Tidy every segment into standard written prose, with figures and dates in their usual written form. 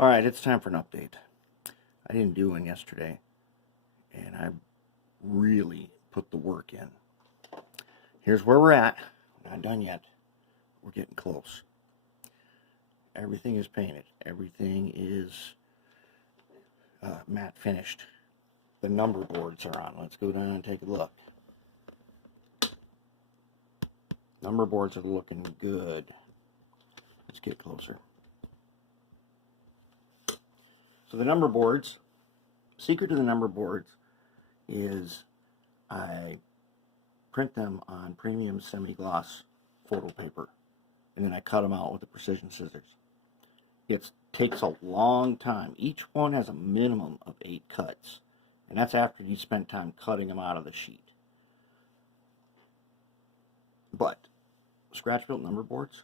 Alright, it's time for an update. I didn't do one yesterday, and I really put the work in. Here's where we're at. Not done yet. We're getting close. Everything is painted. Everything is matte finished. The number boards are on. Let's go down and take a look. Number boards are looking good. Let's get closer. So the number boards, secret to the number boards is I print them on premium semi-gloss photo paper, and then I cut them out with the precision scissors. It takes a long time. Each one has a minimum of 8 cuts, and that's after you spend time cutting them out of the sheet. But scratch-built number boards,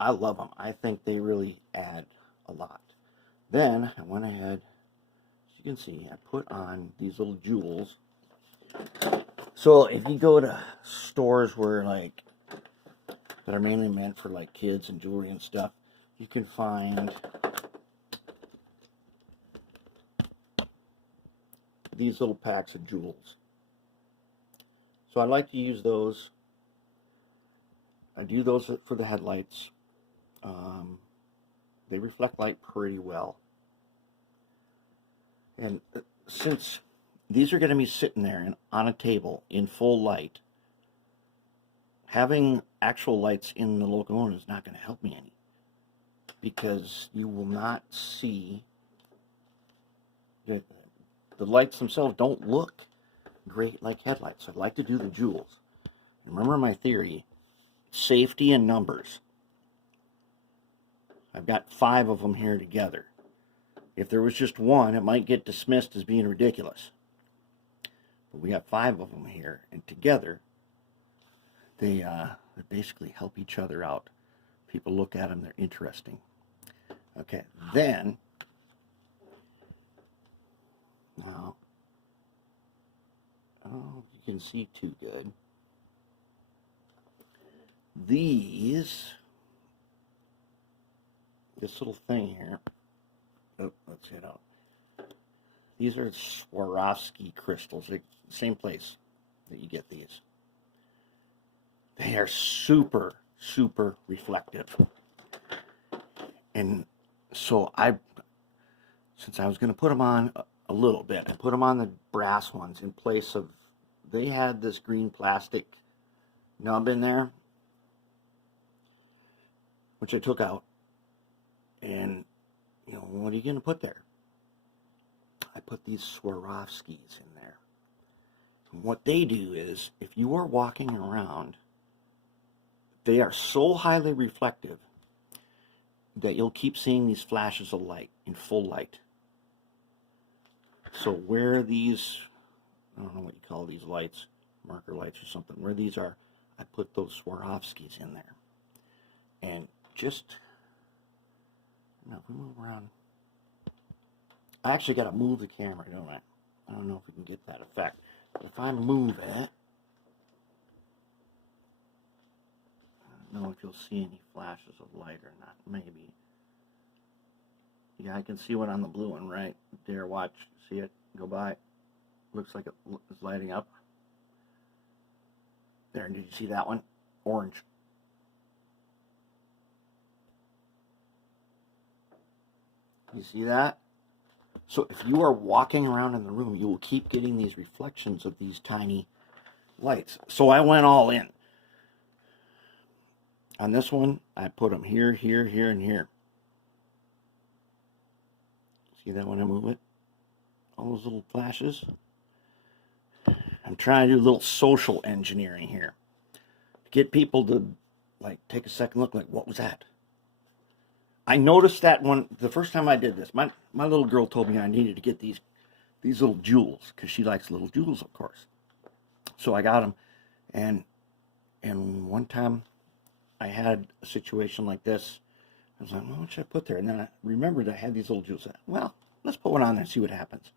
I love them. I think they really add a lot. Then I went ahead, as you can see, I put on these little jewels. So if you go to stores where that are mainly meant for like kids and jewelry and stuff, you can find these little packs of jewels. So I like to use those. I do those for the headlights. They reflect light pretty well. And since these are going to be sitting there on a table in full light, having actual lights in the locomotive is not going to help me any, because you will not see the lights themselves don't look great like headlights. So I like to do the jewels. Remember my theory, safety in numbers. I've got 5 of them here together. If there was just one, it might get dismissed as being ridiculous. But we got 5 of them here, and together, they basically help each other out. People look at them, they're interesting. Okay, then, now, oh, you can see too good. This little thing here, oh, let's get out. These are Swarovski crystals, same place that you get these. They are super, super reflective. And so since I was going to put them on a little bit, I put them on the brass ones in place of, they had this green plastic nub in there, which I took out. And, you know, what are you going to put there? I put these Swarovskis in there. And what they do is, if you are walking around, they are so highly reflective that you'll keep seeing these flashes of light in full light. So where these, I don't know what you call these lights, marker lights or something, where these are, I put those Swarovskis in there. And just, now if we move around, I actually got to move the camera, don't I? I don't know if we can get that effect. But if I move it, I don't know if you'll see any flashes of light or not. Maybe. Yeah, I can see one on the blue one, right? There, watch. See it go by? Looks like it's lighting up. There, did you see that one? Orange. You see that? So if you are walking around in the room, you will keep getting these reflections of these tiny lights. So I went all in. On this one, I put them here, here, here, and here. See that when I move it? All those little flashes. I'm trying to do a little social engineering here. To get people to take a second look, what was that? I noticed that one the first time I did this. My little girl told me I needed to get these little jewels, because she likes little jewels, of course. So I got them, and one time I had a situation like this. I was like, well, what should I put there? And then I remembered I had these little jewels. Well, let's put one on there and see what happens.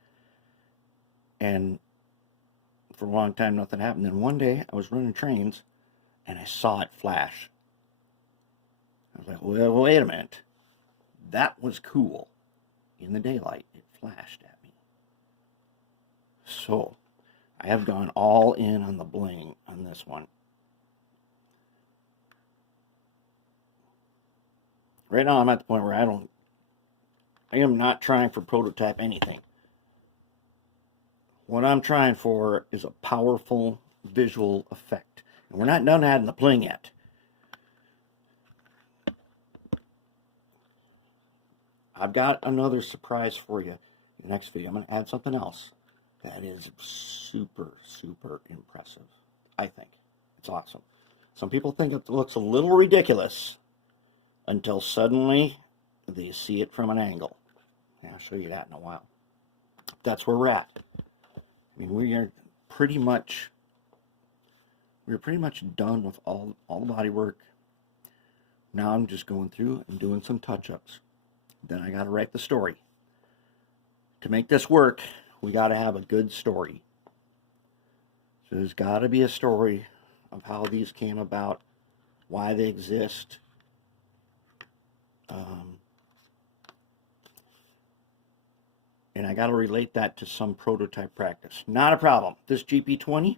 And for a long time, nothing happened. Then one day, I was running trains, and I saw it flash. I was like, well, wait a minute. that was cool. In the daylight, it flashed at me. So, I have gone all in on the bling on this one. Right now, I'm at the point where I am not trying for prototype anything. What I'm trying for is a powerful visual effect. And we're not done adding the bling yet. I've got another surprise for you in the next video. I'm going to add something else that is super, super impressive. I think. It's awesome. Some people think it looks a little ridiculous until suddenly they see it from an angle. And I'll show you that in a while. That's where we're at. I mean, we're pretty much done with all the body work. Now I'm just going through and doing some touch-ups. Then I got to write the story. To make this work, we got to have a good story. So there's got to be a story of how these came about, why they exist. And I got to relate that to some prototype practice. Not a problem. This GP20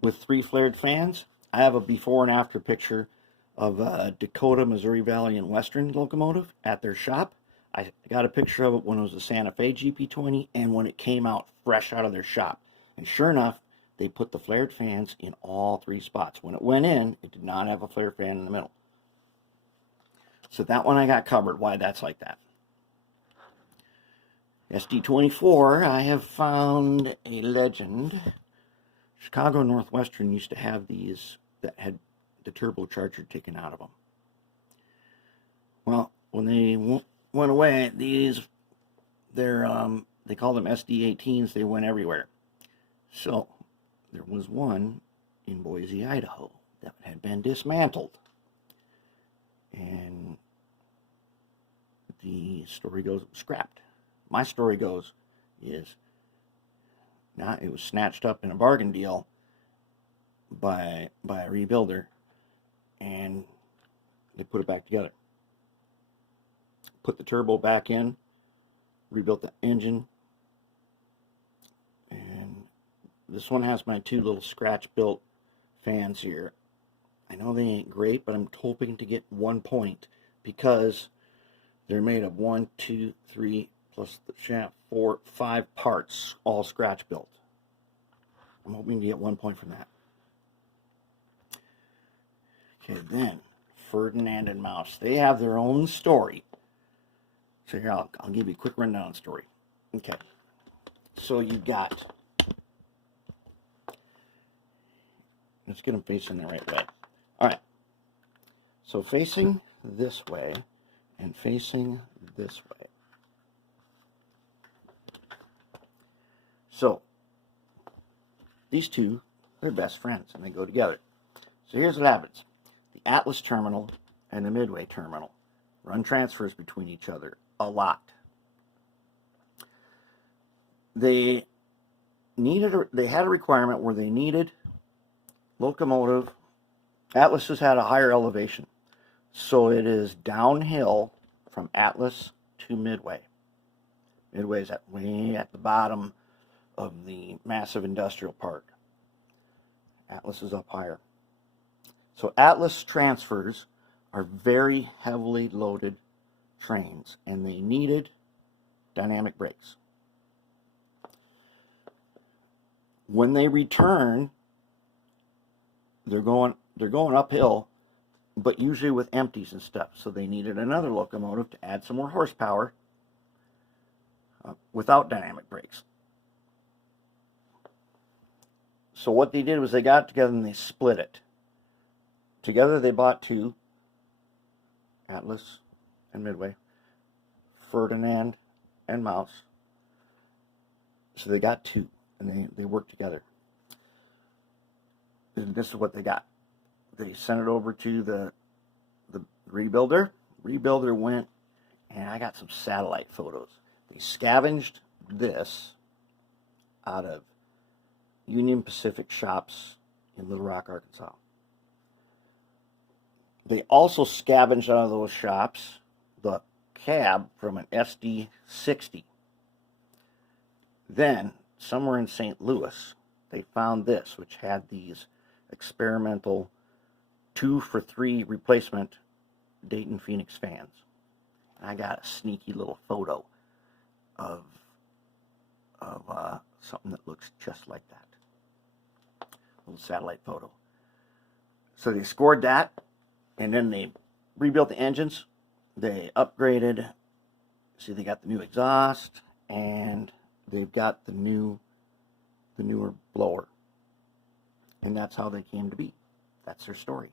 with 3 flared fans, I have a before and after picture of Dakota, Missouri Valley, and Western locomotive at their shop. I got a picture of it when it was a Santa Fe GP20 and when it came out fresh out of their shop. And sure enough, they put the flared fans in all 3 spots. When it went in, it did not have a flare fan in the middle. So that one I got covered, why that's like that. SD24, I have found a legend. Chicago Northwestern used to have these that had the turbocharger taken out of them. Well, when they went away, they call them SD18s, they went everywhere. So, there was one in Boise, Idaho that had been dismantled. And the story goes, it was scrapped. My story goes, is now it was snatched up in a bargain deal by a rebuilder, and they put it back together. Put the turbo back in, rebuilt the engine, and this one has my 2 little scratch-built fans here. I know they ain't great, but I'm hoping to get 1 point because they're made of 1, 2, 3, plus the shaft, 4, 5 parts, all scratch built. I'm hoping to get 1 point from that. Okay, then Ferdinand and Mouse. They have their own story. So here, I'll give you a quick rundown on the story. Okay, so you got, let's get them facing the right way. All right, so facing this way and facing this way. So, these two are best friends, and they go together. So here's what happens. The Atlas terminal and the Midway terminal run transfers between each other a lot. They had a requirement where they needed locomotive. Atlas has had a higher elevation, so it is downhill from Atlas to Midway. Midway is way at the bottom of the massive industrial park. Atlas is up higher. So Atlas transfers are very heavily loaded trains, and they needed dynamic brakes. When they return, they're going uphill, but usually with empties and stuff. So they needed another locomotive to add some more horsepower without dynamic brakes. So what they did was they got together and they split it. Together they bought 2, Atlas and Midway, Ferdinand and Mouse. So they got 2, and they worked together. And this is what they got. They sent it over to the rebuilder. Rebuilder went, and I got some satellite photos. They scavenged this out of Union Pacific shops in Little Rock, Arkansas. They also scavenged out of those shops the cab from an SD60. Then, somewhere in St. Louis, they found this, which had these experimental 2-for-3 replacement Dayton Phoenix fans. I got a sneaky little photo of something that looks just like that. A little satellite photo. So they scored that, and then they rebuilt the engines. They upgraded. See, they got the new exhaust, and they've got the newer blower. And that's how they came to be. That's their story.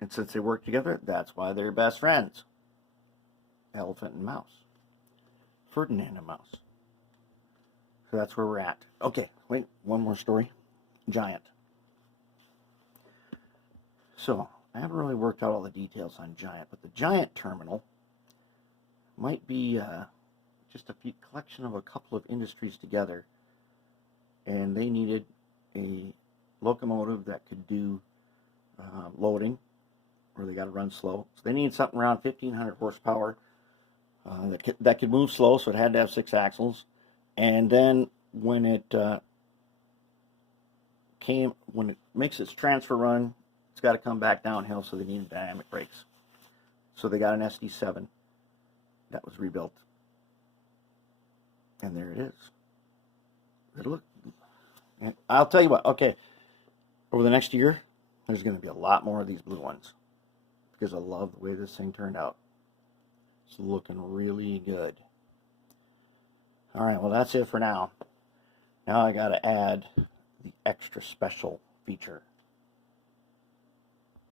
And since they work together, that's why they're best friends. Elephant and mouse. Ferdinand and mouse. So that's where we're at. Okay, wait, one more story. Giant. So, I haven't really worked out all the details on Giant, but the Giant terminal might be just a collection of a couple of industries together, and they needed a locomotive that could do loading, or they got to run slow. So they needed something around 1,500 horsepower that could move slow, so it had to have 6 axles. And then when it makes its transfer run, it's got to come back downhill, so they needed dynamic brakes. So they got an SD7 that was rebuilt. And there it is. Look. And I'll tell you what, okay, over the next year, there's going to be a lot more of these blue ones, because I love the way this thing turned out. It's looking really good. All right, well, that's it for now. Now I got to add the extra special feature